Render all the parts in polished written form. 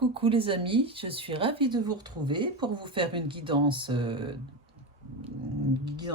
Coucou les amis, je suis ravie de vous retrouver pour vous faire une guidance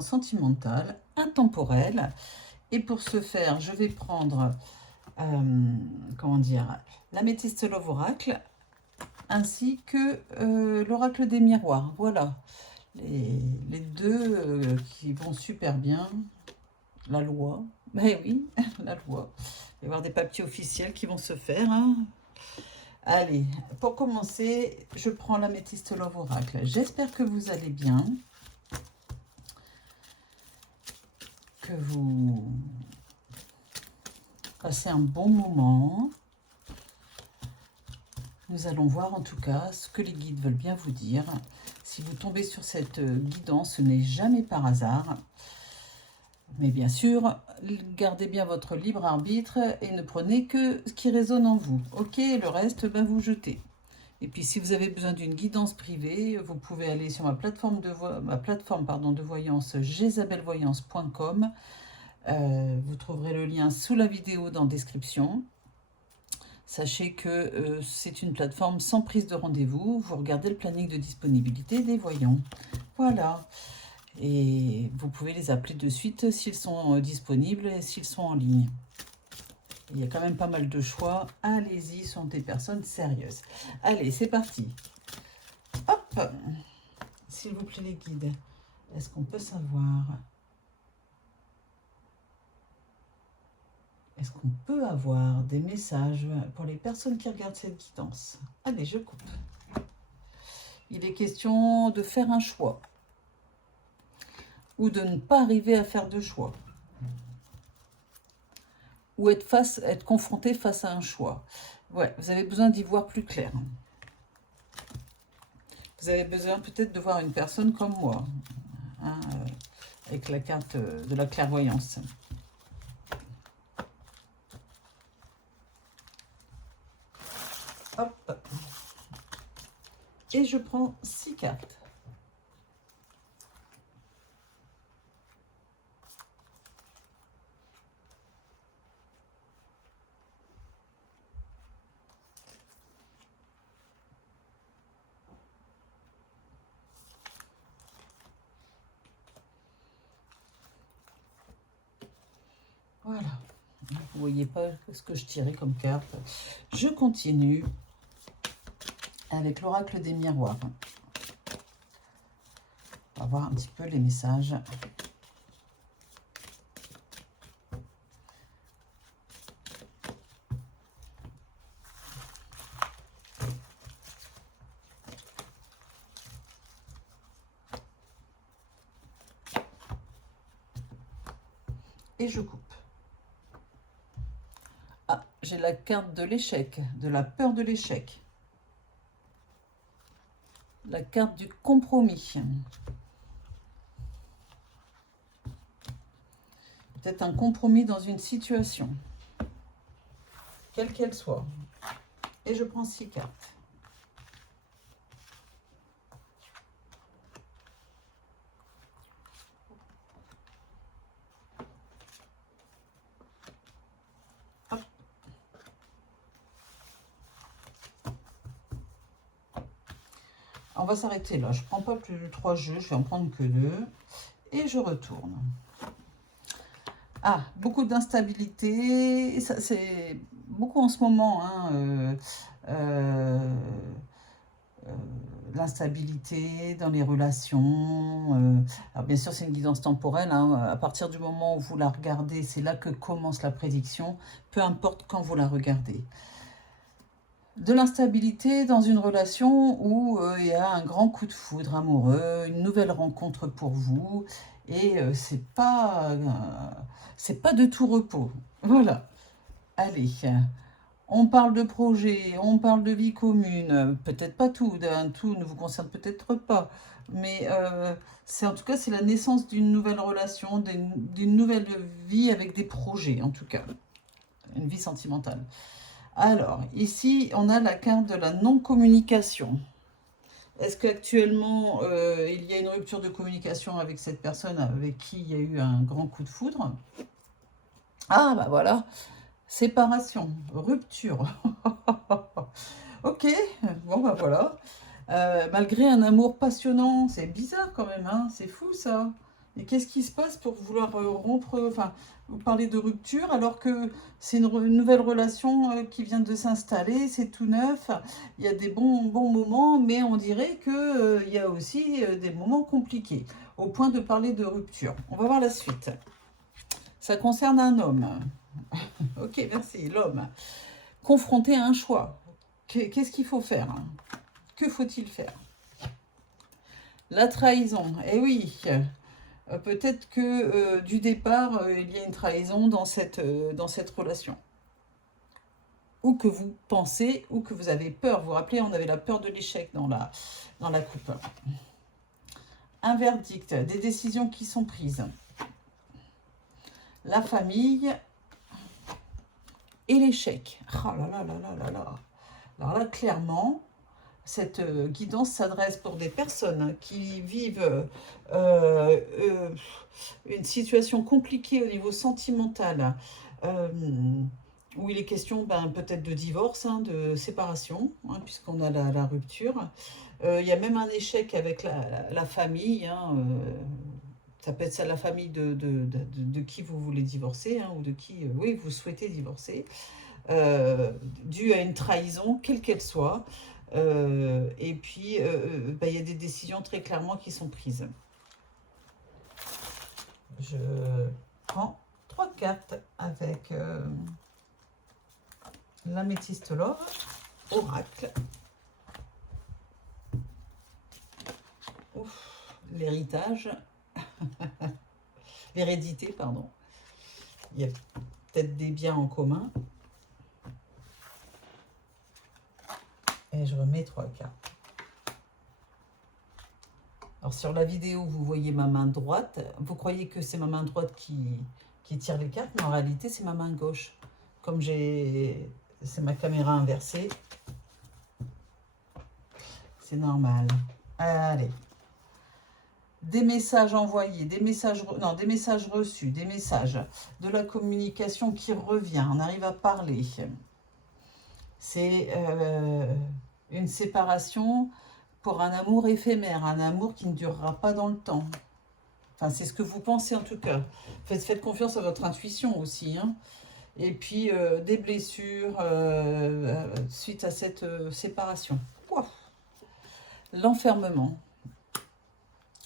sentimentale, intemporelle. Et pour ce faire, je vais prendre, comment dire, l'améthyste Love Oracle ainsi que l'oracle des miroirs. Voilà, les deux qui vont super bien. La loi, ben oui, la loi. Il va y avoir des papiers officiels qui vont se faire, hein. Allez, pour commencer, je prends l'améthyste Love Oracle. J'espère que vous allez bien, que vous passez un bon moment. Nous allons voir en tout cas ce que les guides veulent bien vous dire. Si vous tombez sur cette guidance, ce n'est jamais par hasard. Mais bien sûr, gardez bien votre libre arbitre et ne prenez que ce qui résonne en vous. Ok, le reste, ben vous jetez. Et puis, si vous avez besoin d'une guidance privée, vous pouvez aller sur ma plateforme de voyance, jezabelvoyance.com. Vous trouverez le lien sous la vidéo dans la description. Sachez que c'est une plateforme sans prise de rendez-vous. Vous regardez le planning de disponibilité des voyants. Voilà. Et vous pouvez les appeler de suite s'ils sont disponibles et s'ils sont en ligne. Il y a quand même pas mal de choix. Allez-y, sont des personnes sérieuses. Allez, c'est parti. Hop. S'il vous plaît, les guides, est-ce qu'on peut savoir... Est-ce qu'on peut avoir des messages pour les personnes qui regardent cette guidance? Allez, je coupe. Il est question de faire un choix. Ou de ne pas arriver à faire de choix. Ou être confronté face à un choix. Ouais, vous avez besoin d'y voir plus clair. Vous avez besoin peut-être de voir une personne comme moi, hein, avec la carte de la clairvoyance. Hop. Et je prends 6 cartes. Voilà. Vous ne voyez pas ce que je tirais comme carte. Je continue avec l'oracle des miroirs. On va voir un petit peu les messages. Et je coupe. Ah, j'ai la carte de l'échec, de la peur de l'échec. La carte du compromis. Peut-être un compromis dans une situation, quelle qu'elle soit. Et je prends 6 cartes. Hop. On va s'arrêter là. Je ne prends pas plus de 3 jeux, je vais en prendre que 2. Et je retourne. Ah, beaucoup d'instabilité. C'est beaucoup en ce moment, hein, l'instabilité dans les relations. Alors bien sûr, c'est une guidance temporelle, hein. À partir du moment où vous la regardez, c'est là que commence la prédiction, peu importe quand vous la regardez. De l'instabilité dans une relation où il y a un grand coup de foudre amoureux, une nouvelle rencontre pour vous, et c'est pas de tout repos. Voilà. Allez. On parle de projet, on parle de vie commune, peut-être pas tout, tout ne vous concerne peut-être pas, mais en tout cas, c'est la naissance d'une nouvelle relation, d'une nouvelle vie avec des projets, en tout cas, une vie sentimentale. Alors, ici, on a la carte de la non-communication. Est-ce qu'actuellement, il y a une rupture de communication avec cette personne avec qui il y a eu un grand coup de foudre? Ah, bah voilà. Séparation, rupture. Ok, bah voilà. Malgré un amour passionnant, c'est bizarre quand même, hein, c'est fou ça. Et qu'est-ce qui se passe pour vouloir rompre, enfin, vous parlez de rupture alors que c'est une nouvelle relation qui vient de s'installer, c'est tout neuf, il y a des bons moments, mais on dirait que, il y a aussi des moments compliqués, au point de parler de rupture. On va voir la suite. Ça concerne un homme. Ok, merci, l'homme. Confronté à un choix. Qu'est-ce qu'il faut faire? Que faut-il faire? La trahison. Eh oui, peut-être que du départ, il y a une trahison dans cette relation. Ou que vous pensez, ou que vous avez peur. Vous vous rappelez, on avait la peur de l'échec dans la coupe. Un verdict, des décisions qui sont prises. La famille et l'échec. Oh là là là là là là. Alors là, clairement, cette guidance s'adresse pour des personnes qui vivent une situation compliquée au niveau sentimental, où il est question peut-être de divorce, hein, de séparation, hein, puisqu'on a la rupture. Il y a même un échec avec la famille, hein, ça peut être ça, la famille de qui vous voulez divorcer, hein, ou de qui oui, vous souhaitez divorcer, dû à une trahison, quelle qu'elle soit. Et puis, il y a des décisions très clairement qui sont prises. Je prends 3 cartes avec l'améthyste love, oracle, l'héritage, l'hérédité, pardon. Il y a peut-être des biens en commun. Et je remets 3 cartes. Alors sur la vidéo, vous voyez ma main droite. Vous croyez que c'est ma main droite qui tire les cartes, mais en réalité, c'est ma main gauche. Comme c'est ma caméra inversée, c'est normal. Allez. Des messages envoyés, des messages reçus, des messages, de la communication qui revient. On arrive à parler. C'est une séparation pour un amour éphémère, un amour qui ne durera pas dans le temps. Enfin, c'est ce que vous pensez en tout cas. Faites confiance à votre intuition aussi, hein. Et puis, des blessures suite à cette séparation. L'enfermement.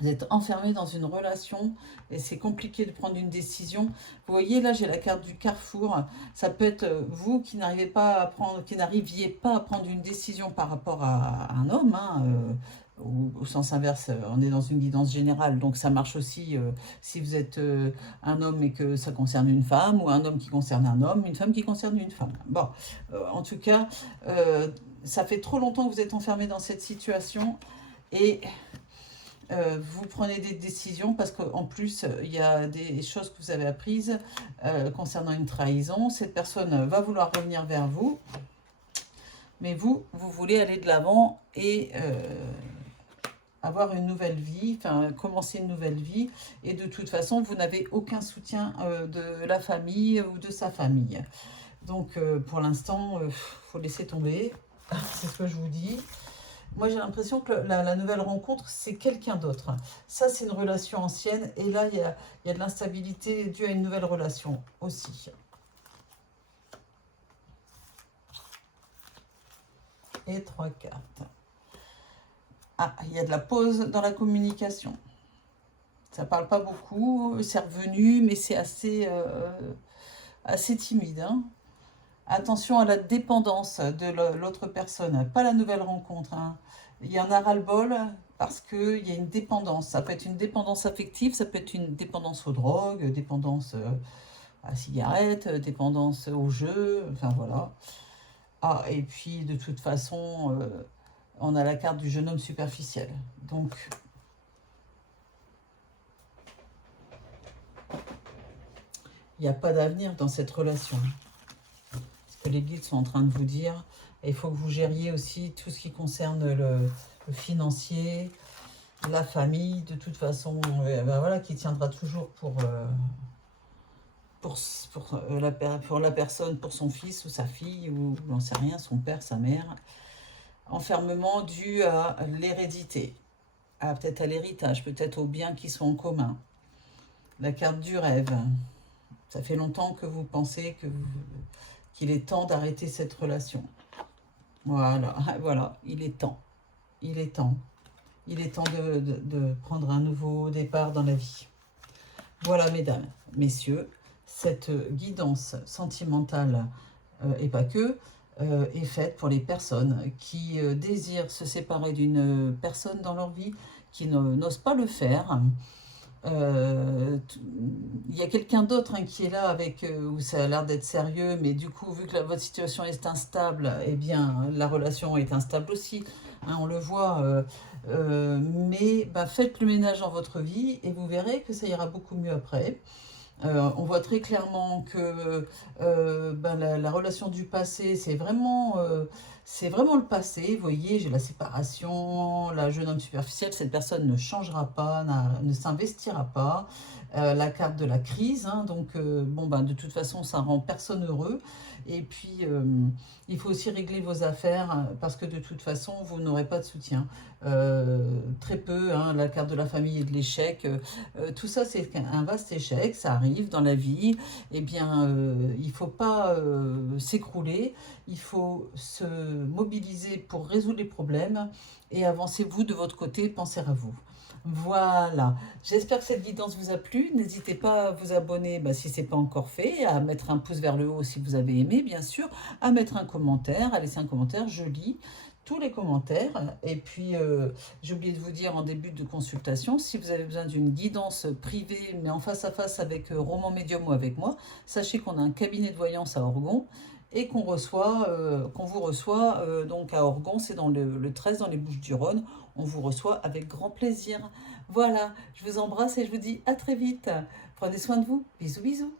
Vous êtes enfermé dans une relation et c'est compliqué de prendre une décision. Vous voyez, là, j'ai la carte du carrefour. Ça peut être vous qui n'arriviez pas à prendre une décision par rapport à un homme, hein, ou au sens inverse, on est dans une guidance générale. Donc, ça marche aussi si vous êtes un homme et que ça concerne une femme, ou un homme qui concerne un homme, une femme qui concerne une femme. Bon, en tout cas, ça fait trop longtemps que vous êtes enfermé dans cette situation et... vous prenez des décisions parce qu'en plus, il y a des choses que vous avez apprises concernant une trahison. Cette personne va vouloir revenir vers vous, mais vous voulez aller de l'avant et avoir une nouvelle vie, enfin commencer une nouvelle vie. Et de toute façon, vous n'avez aucun soutien de la famille ou de sa famille. Donc, pour l'instant, faut laisser tomber. C'est ce que je vous dis. Moi, j'ai l'impression que la nouvelle rencontre, c'est quelqu'un d'autre. Ça, c'est une relation ancienne. Et là, il y a de l'instabilité due à une nouvelle relation aussi. Et 3 cartes. Ah, il y a de la pause dans la communication. Ça ne parle pas beaucoup. C'est revenu, mais c'est assez timide, hein. Attention à la dépendance de l'autre personne, pas la nouvelle rencontre, hein. Il y en a ras-le-bol parce qu'il y a une dépendance. Ça peut être une dépendance affective, ça peut être une dépendance aux drogues, dépendance à la cigarette, dépendance au jeu, enfin voilà. Ah, et puis de toute façon, on a la carte du jeune homme superficiel. Donc, il n'y a pas d'avenir dans cette relation. Que les guides sont en train de vous dire. Et il faut que vous gériez aussi tout ce qui concerne le financier, la famille, de toute façon, voilà, qui tiendra toujours pour la personne, pour son fils ou sa fille, ou j'en sais rien, son père, sa mère. enfermement dû à l'hérédité, peut-être à l'héritage, peut-être aux biens qui sont en commun. La carte du rêve. Ça fait longtemps que vous pensez qu'il est temps d'arrêter cette relation. Voilà, voilà, il est temps. Il est temps. Il est temps de prendre un nouveau départ dans la vie. Voilà, mesdames, messieurs, cette guidance sentimentale, et pas que, est faite pour les personnes qui désirent se séparer d'une personne dans leur vie, qui n'osent pas le faire. Il y a quelqu'un d'autre qui est là avec où ça a l'air d'être sérieux, mais du coup, vu que votre situation est instable, eh bien, la relation est instable aussi. On le voit. Mais faites le ménage dans votre vie et vous verrez que ça ira beaucoup mieux après. On voit très clairement que la relation du passé, c'est vraiment le passé. Vous voyez, j'ai la séparation, la jeune homme superficiel, cette personne ne changera pas, ne s'investira pas. La carte de la crise, donc de toute façon, ça rend personne heureux. Et puis, il faut aussi régler vos affaires parce que de toute façon, vous n'aurez pas de soutien. Très peu, la carte de la famille et de l'échec. Tout ça, c'est un vaste échec, ça arrive dans la vie. Eh bien, il ne faut pas s'écrouler, il faut se mobiliser pour résoudre les problèmes et avancez vous de votre côté, pensez à vous. Voilà, j'espère que cette guidance vous a plu. N'hésitez pas à vous abonner si ce n'est pas encore fait, à mettre un pouce vers le haut si vous avez aimé, bien sûr, à mettre un commentaire, à laisser un commentaire, je lis tous les commentaires. Et puis, j'ai oublié de vous dire en début de consultation, si vous avez besoin d'une guidance privée, mais en face à face avec Roman Médium ou avec moi, sachez qu'on a un cabinet de voyance à Orgon et qu'on vous reçoit donc à Orgon, c'est dans le 13, dans les Bouches-du-Rhône. On vous reçoit avec grand plaisir. Voilà, je vous embrasse et je vous dis à très vite. Prenez soin de vous. Bisous, bisous.